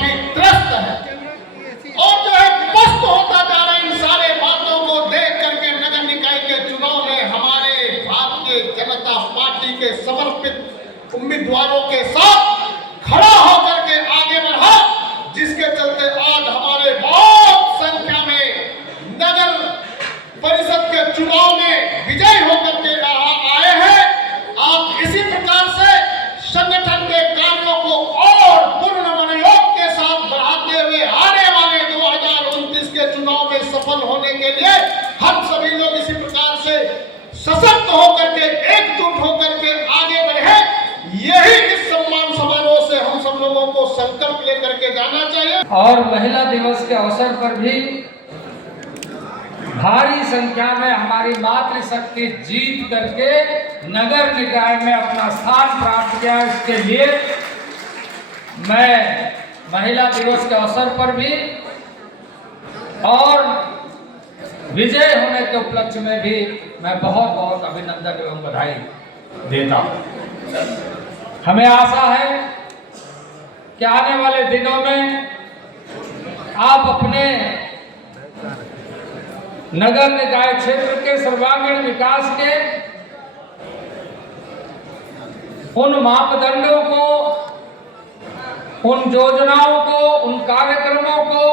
काफी त्रस्त है और जो है पस्त होता जा रहा है। इन सारे बातों को देख करके नगर निकाय के चुनाव में हमारे भारतीय जनता पार्टी के समर्पित उम्मीदवारों के साथ खड़ा होकर के आगे बढ़ा, जिसके चलते आज हमारे बहुत संख्या में नगर परिषद के चुनाव में विजयी होकर के आए हैं। आप इसी प्रकार से संगठन के कार्यों को और पूर्ण मनोयोग के साथ बढ़ाते हुए आने वाले 2029 के चुनाव में सफल होने के लिए हम सभी लोग इसी प्रकार से सशक्त होकर के एकजुट होकर के आगे बढ़े। यही इस सम्मान समारोह से हम सब लोगों को संकल्प लेकर के जाना चाहिए। और महिला दिवस के अवसर पर भी भारी संख्या में हमारी मातृशक्ति जीत करके नगर निकाय में अपना स्थान प्राप्त किया। इसके लिए मैं महिला दिवस के अवसर पर भी और विजय होने के उपलक्ष्य में भी मैं बहुत बहुत अभिनंदन एवं बधाई देता हूँ। हमें आशा है कि आने वाले दिनों में आप अपने नगर निकाय क्षेत्र के सर्वांगीण विकास के उन मापदंडों को, उन योजनाओं को, उन कार्यक्रमों को,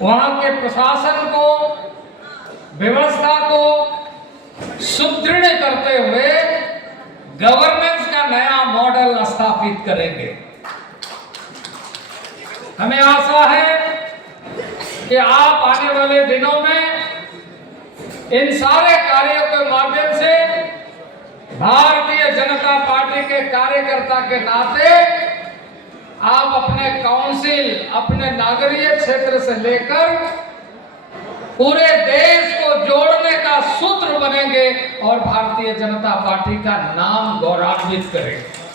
वहां के प्रशासन को, व्यवस्था को सुदृढ़ करते हुए गवर्नेंस का नया मॉडल स्थापित करेंगे। हमें आशा है कि आप आने वाले दिनों में इन सारे कार्यों के माध्यम से भारतीय जनता पार्टी के कार्यकर्ता के नाते आप अपने काउंसिल, अपने नागरिक क्षेत्र से लेकर पूरे देश को जोड़ने का सूत्र बनेंगे और भारतीय जनता पार्टी का नाम गौरवान्वित करेंगे।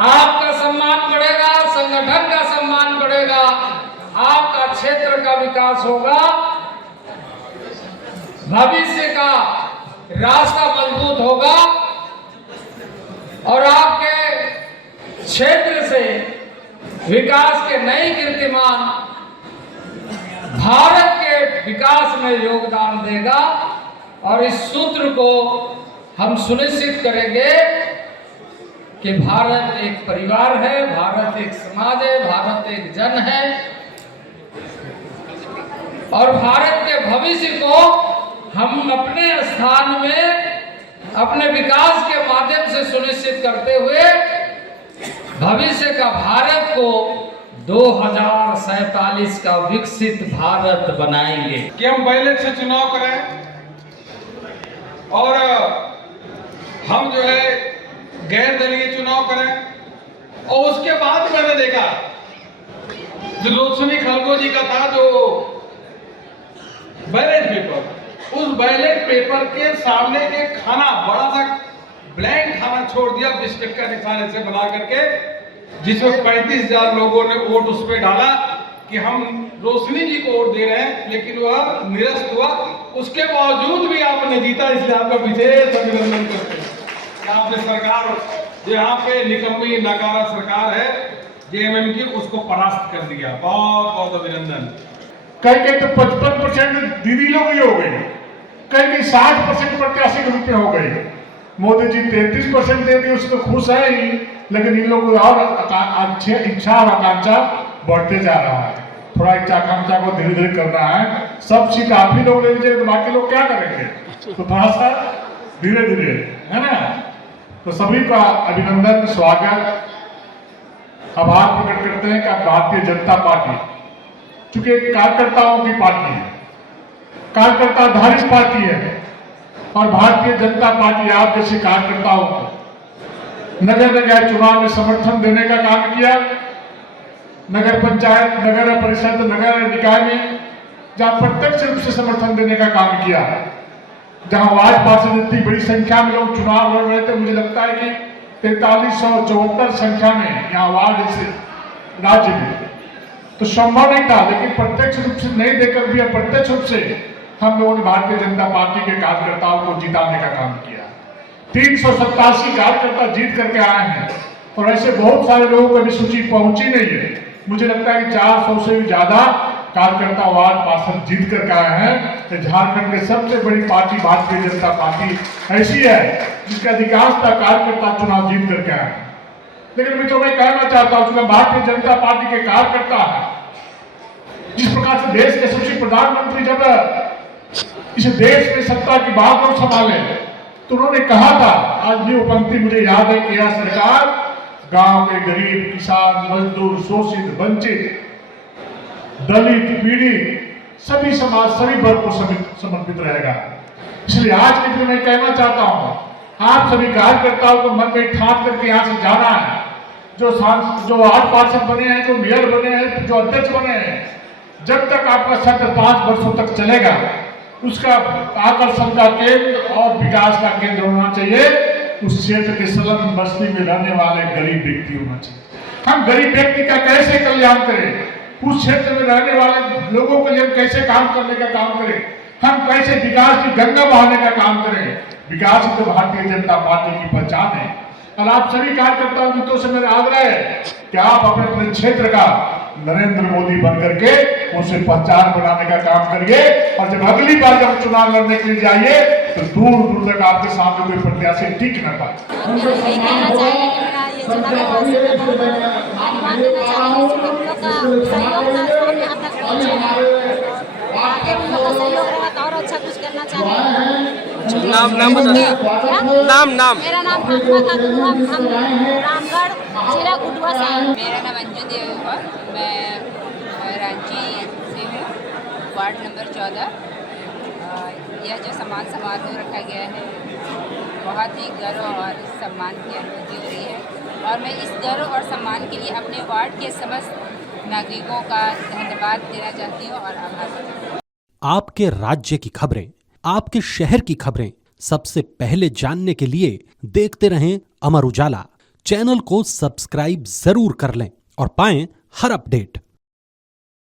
आपका सम्मान बढ़ेगा, संगठन का सम्मान बढ़ेगा, आपका क्षेत्र का विकास होगा, भविष्य का रास्ता मजबूत होगा और आपके क्षेत्र से विकास के नए कीर्तिमान भारत के विकास में योगदान देगा। और इस सूत्र को हम सुनिश्चित करेंगे कि भारत एक परिवार है, भारत एक समाज है, भारत एक जन है और भारत के भविष्य को हम अपने स्थान में अपने विकास के माध्यम से सुनिश्चित करते हुए भविष्य का भारत को 2047 का विकसित भारत बनाएंगे। कि हम बैलेट से चुनाव करें और हम जो है गैर दलीय चुनाव करें। और उसके बाद मैंने देखा जो रोशनी खलगो जी का था जो बैलेट पेपर, उस बैलेट पेपर के सामने के खाना बड़ा सा ब्लैंक खाना छोड़ दिया बिस्किट का निशान से बना करके, जिसमें 35,000 लोगों ने वोट उस पर डाला कि हम रोशनी जी को वोट दे रहे हैं, लेकिन वह निरस्त हुआ। उसके बावजूद भी आपने जीता, इसलिए आपका विशेष अभिनंदन करते हैं। आपने सरकार जो यहाँ पे निकम्मी नाकारा सरकार है जेएमएम की, उसको परास्त कर दिया। बहुत बहुत अभिनंदन। कई तो 55% दीदी लोग ही हो गए, कई 60% प्रत्याशी के रूप में हो गए। मोदी जी 33% दे दी, उसमें खुश है ही, लेकिन इन लोगों और इच्छा और आकांक्षा बढ़ते जा रहा है। थोड़ा इच्छा आकांक्षा को धीरे धीरे करना है। सब सीट आप ही लोग ले लीजिए तो बाकी लोग क्या करेंगे, तो थोड़ा सा धीरे धीरे, है ना। तो सभी का अभिनंदन, स्वागत, आभार प्रकट करते हैं कि भारतीय जनता पार्टी चूंकि एक कार्यकर्ताओं की पार्टी है, कार्यकर्ता आधारित पार्टी है और भारतीय जनता पार्टी आप जैसे कार्यकर्ताओं को नगर निकाय चुनाव में समर्थन देने का काम किया। नगर पंचायत, नगर परिषद, नगर निकाय में जहां प्रत्यक्ष रूप से समर्थन देने का काम किया, जहां वार्ड पार्षद इतनी बड़ी संख्या में लोग चुनाव लड़ रहे थे, मुझे लगता है कि 4374 संख्या में यहाँ वार्ड से राज्य में तो संभव नहीं था, लेकिन प्रत्यक्ष रूप से नहीं देकर भी अप्रत्यक्ष रूप से हम लोगों ने भारतीय जनता पार्टी के कार्यकर्ताओं को जिताने का काम किया। 387 कार्यकर्ता जीत करके आए हैं और ऐसे बहुत सारे लोगों को अभी सूची पहुंची नहीं है। मुझे लगता है कि 400 से भी ज्यादा कार्यकर्ता वार्ड पार्षद जीत करके आए हैं। तो झारखंड की सबसे बड़ी पार्टी भारतीय जनता पार्टी ऐसी है जिसका अधिकांश कार्यकर्ता चुनाव जीत करके आए हैं। लेकिन मैं तो कहना चाहता हूं, भारतीय जनता पार्टी के कार्यकर्ता है, जिस प्रकार से देश के यशस्वी प्रधानमंत्री जब इस देश में सत्ता की बागडोर संभाले तो उन्होंने कहा था, आज भी वो पंक्ति मुझे याद है कि यह सरकार गांव के गरीब, किसान, मजदूर, शोषित, वंचित, दलित, पीड़ित सभी समाज, सभी वर्ग को समर्पित रहेगा। इसलिए आज के दिन मैं कहना चाहता हूं, आप सभी कार्यकर्ताओं को मन में ठान करके यहाँ से जाना है। जो 8 पार्षद बने हैं, जो मेयर बने हैं, जो अध्यक्ष बने हैं, जब तक आपका सत्र 5 वर्षों तक चलेगा, उसका आकर्षण का केंद्र और विकास का केंद्र होना चाहिए उस क्षेत्र के स्लम बस्ती में रहने वाले गरीब व्यक्ति होना चाहिए। हम गरीब व्यक्ति का कैसे कल्याण करें, उस क्षेत्र में रहने वाले लोगों के लिए हम कैसे काम करने का काम करें, हम कैसे विकास की गंगा बहाने का काम करें। विकास ही तो भारतीय जनता पार्टी की पहचान है। और आप सभी कार्यकर्ताओं मित्रों से मेरा आग्रह है कि आप अपने अपने क्षेत्र का नरेंद्र मोदी बन करके उसे पहचान बनाने का काम करिए और जब अगली बार जब चुनाव लड़ने के लिए जाइए तो दूर दूर तक आपके सामने कोई प्रत्याशी टिक न नाम नाम मेरा नाम फातिमा खातून, हम रामगढ़ जिला गुडवा से हैं। मेरा नाम अंजू देव है, मैं रांची से हूँ, वार्ड नंबर 14। यह जो सम्मान समारोह रखा गया है बहुत ही गर्व और सम्मान की अनुभूति हो रही है और मैं इस गर्व और सम्मान के लिए अपने वार्ड के समस्त नागरिकों का धन्यवाद देना चाहती हूँ और आभार। आपके राज्य की खबरें, आपके शहर की खबरें सबसे पहले जानने के लिए देखते रहें अमर उजाला। चैनल को सब्सक्राइब जरूर कर लें और पाएं हर अपडेट।